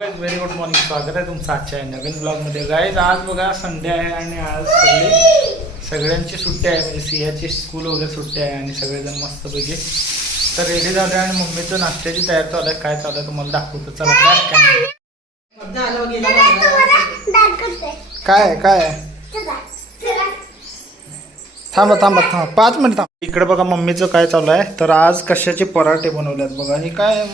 Very good morning स्वागत आहे तुमचं आजच्या नवीन ब्लॉगमध्ये गाईज आज बघा संडे आहे आणि आज सगळे सगळ्यांची सुट्टी आहे. म्हणजे सियाची स्कूल वगैरे सुट्टी आहे आणि सगळेजण मस्तपैकी तर रेडी झाले आणि मम्मीचं नाश्त्याची तयारी चालू आहे. काय चालू आहे तुम्हाला दाखवतो. चला काय काय काय आहे, काय आहे? थांबा थांबा थांबा. पाच मिनिट थांबा. इकडे बघा मम्मीचं काय चालू आहे. तर आज कशाचे पराठे बनवलेत बघा. हे काय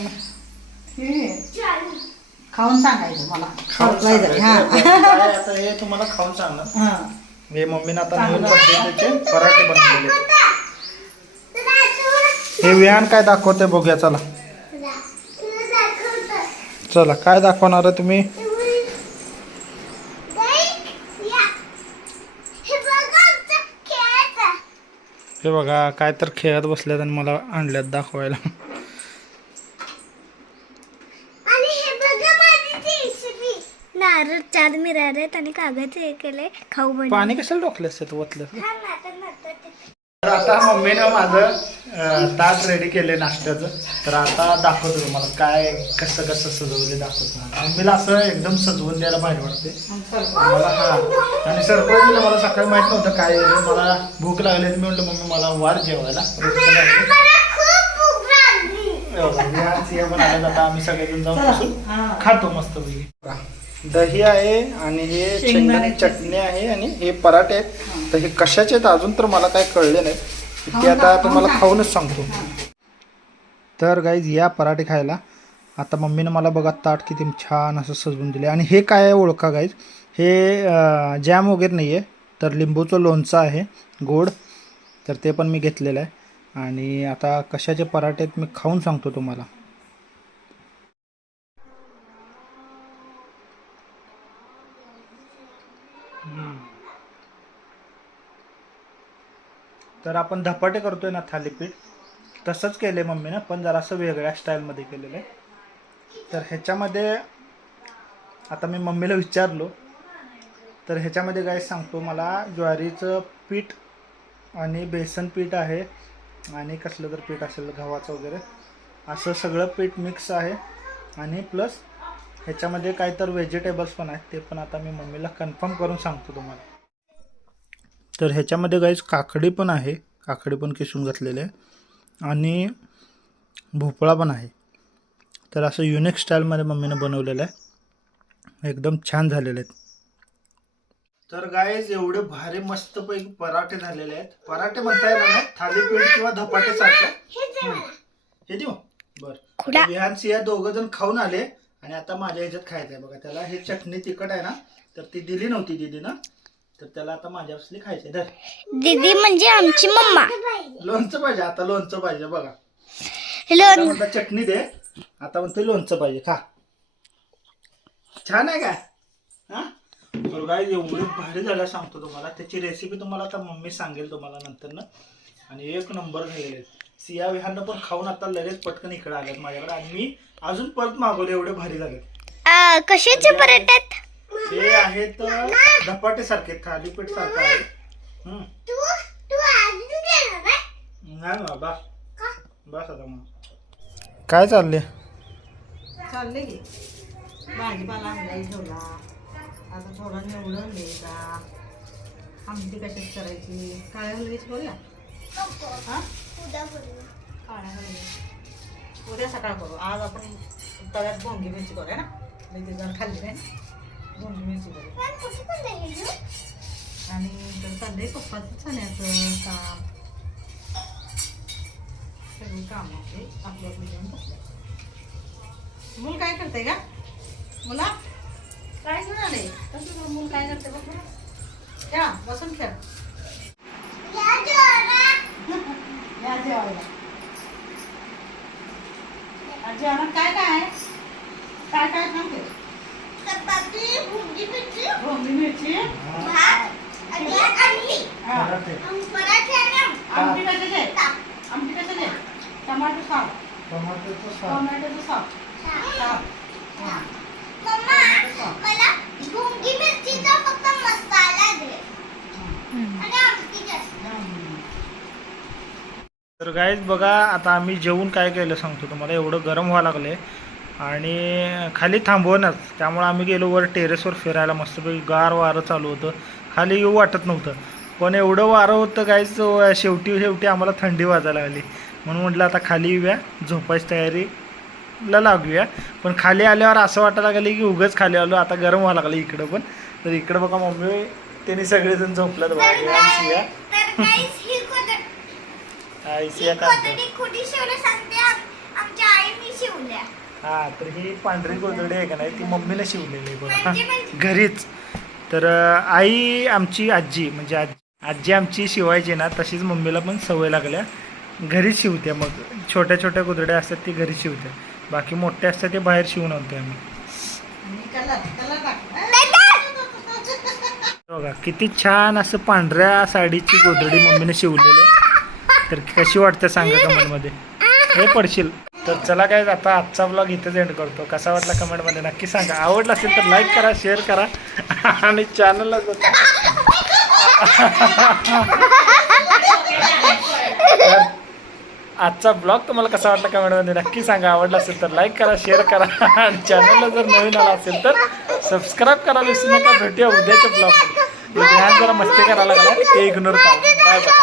खाऊन सांगायचं मला. खाऊन हा. सांगायचं. काय आता हे तुम्हाला खाऊन सांगणार. हा. हे मम्मीनं आता नवीन पद्धतीचे पराठे बनवलेले हे विहान काय दाखवते बघूया चला. चला काय दाखवणार आहे तुम्ही? हे बघा काय तर खेळत बसल्यात आणि मला आणल्यात दाखवायला. नारळ चार मिरार आहेत आणि कागद हे केले खाऊ बनवले. पाणी कशाला डोकल्यास ते हा, नाटक. तर आता मम्मीनं माझं अं, ताट रेडी केले नाश्त्याचं तर आता दाखवतो तुम्हाला काय कसं कसं सजवले दाखवतो तुम्हाला मम्मीला असं एकदम सजवून द्यायला भारी वाटते मला हा आणि सरप्राईज दिलं मला सकाळी माहीत नव्हतं काय आहे. मला भूक लागली मी म्हटलं मम्मी मला वार जेवायला रोजचं लागतं. एवढं. मी आज आता आम्ही सगळेजण जाऊन. बसून हा. खातो मस्त दही आहे आणि हे शेंगदाणे चटणी आहे आणि हे पराठे आहेत. तर हे कशाचे आहेत अजून तर मला काय कळले नाही ते आता तुम्हाला. खाऊनच सांगतो. तर गाईज या पराठे खायला आता मम्मीनं मला बघा ताट किती छान असं सजवून दिले. आणि हे काय आहे ओळखा गाईज हे जॅम वगैरे नाही आहे तर लिंबूचं लोणचं आहे गोड. तर ते पण मी घेतलेलं आहे. आणि आता कशाचे पराठे आहेत मी खाऊन सांगतो तुम्हाला. तर आपण धपाटे करतोय ना थालीपीठ तसंच केले मम्मीनं पण जरासं वेगळ्या स्टाईलमध्ये केलेलं आहे. तर ह्याच्यामध्ये आता मी मम्मीला विचारलो तर ह्याच्यामध्ये काय सांगतो मला ज्वारीचं पीठ आणि बेसन पीठ आहे आणि कसलं तर पीठ असेल गव्हाचं वगैरे असं सगळं पीठ मिक्स आहे. आणि प्लस ह्याच्यामध्ये काय तर व्हेजिटेबल्स पण आहेत ते पण आता मी मम्मीला कन्फर्म करून सांगतो तुम्हाला. तर ह्याच्यामध्ये गाईज काकडी पण आहे. काकडी पण किसून घातलेले आहे. आणि भोपळा पण आहे. तर असं युनिक स्टाईलमध्ये मम्मीनं बनवलेलं आहे. एकदम छान झालेले आहेत. तर गाईज एवढे भारी मस्तपैकी पराठे झालेले आहेत. पराठे म्हणता येणार नाही थालीपीठ किंवा धपाटे सारखं. हे देऊ. बर. विहान सिंह दोघं जण खाऊन आले. आणि आता माझ्या ह्याच्यात खायचं आहे बघा त्याला हे चटणी तिखट आहे ना तर ती दिली नव्हती दीदीनं. तर त्याला आता माझ्या असली खायचंय. धर. दीदी म्हणजे आमची मम्मा. लोणचं पाहिजे आता लोणचं पाहिजे बघा. लोण म्हणता चटणी दे. आता म्हणते लोणचं पाहिजे खा. छान आहे काय? हा? तर काय एवढी भारी झाल्या सांगतो तुम्हाला. त्याची रेसिपी तुम्हाला आता मम्मी सांगेल तुम्हाला नंतर ना आणि एक नंबर झालेले सिया विहारनं पण खाऊन आता लगेच पटकन इकडे आलेत माझ्याकडे. आणि मी अजून परत मागवले एवढे भारी झाले आ, कशाचे ते आहेत धपाटे सारखे थालीपीठ सारखं आहे. हम्म. नाही ना बस बस आता मग. काय चालले चालले की. भाजीपाला आणलाय ठेवला आता थोडा निवडून द्यायचा. आमटी कशाची करायची? काळ्या हलवीच करूया? हा? काळ्या हलवी उद्या सकाळ करू. आज आपण तव्यात भोंगी मिरची करूया ना? लई ते जण खाल्ली नाही मिरची करू आणि तर चाललंय पप्पाचं चण्याचं काम. सगळी काम आहे आपल्या आपली घेऊन बसल्या. मूल काय करते का मुला? काय आले कसं मूल काय करते बघ. खेळा बसून खेळ. या जेवायला. आज जेवणात काय काय काय सांगते चपाती भुंगी मिरची भोंगी मिरची भात आणि अंडी हा. पराठे. पराठे आणि आमटी. आमटी कशाची आहे ताप. आमटी कशाची आहे टमाटो साग टोमॅटोचं साग. टोमॅटोचं साग साग हा. मम्मा मला भुंगी मिरचीचा फक्त मसाला दे. आणि आमटी जास्त. हम्म. तर गाईज बघा आता आम्ही जेवून काय केलं सांगतो तुम्हाला. एवढं गरम व्हायला लागले आणि खाली थांबवणच. त्यामुळे आम्ही गेलो वर टेरेसवर फिरायला. मस्तपैकी गार वारं चालू होतं. खाली येऊ वाटत नव्हतं. पण एवढं वारं होतं काहीच शेवटी शेवटी आम्हाला थंडी वाजायला लागली. म्हणून म्हटलं आता खाली येऊया. झोपायची तयारीला लागूया. पण खाली आल्यावर असं वाटायला लागलं की उगच खाली आलो. आता गरम व्हायला लागलं इकडं पण. तर इकडं बघा मम्मी त्यांनी सगळेजण झोपल्यात बघा. आयसिया ही काय हा तर ही पांढरी गोदडी आहे का नाही ती मम्मीने शिवलेली आहे बघा. म्हणजे- घरीच. तर आई आमची आजी म्हणजे आजी आजी आमची शिवायची ना तशीच मम्मीला पण सवय लागल्या. घरीच शिवते मग. छोट्या छोट्या गोदड्या असतात ती घरी शिवते बाकी मोठे असतात ते बाहेर शिवून आणते आम्ही. बघा किती छान असं पांढऱ्या साडीची गोदडी मम्मीने शिवलेली आहे. तर कशी वाटते सांगा कमेंटमध्ये. हे पडशील. तर चला काय आता आजचा ब्लॉग इथेच एंड करतो. कसा वाटला कमेंटमध्ये नक्की सांगा. आवडला असेल तर लाईक करा शेअर करा आणि चॅनलला तर आजचा ब्लॉग तुम्हाला कसा वाटला कमेंटमध्ये नक्की सांगा. आवडला असेल तर लाईक करा शेअर करा आणि चॅनलला जर नवीन आला असेल तर सबस्क्राईब करायला विसरू नका. भेटूया उद्याच्या ब्लॉग जरा मस्ती करायला लागला. ते इग्नोर करा. Bye bye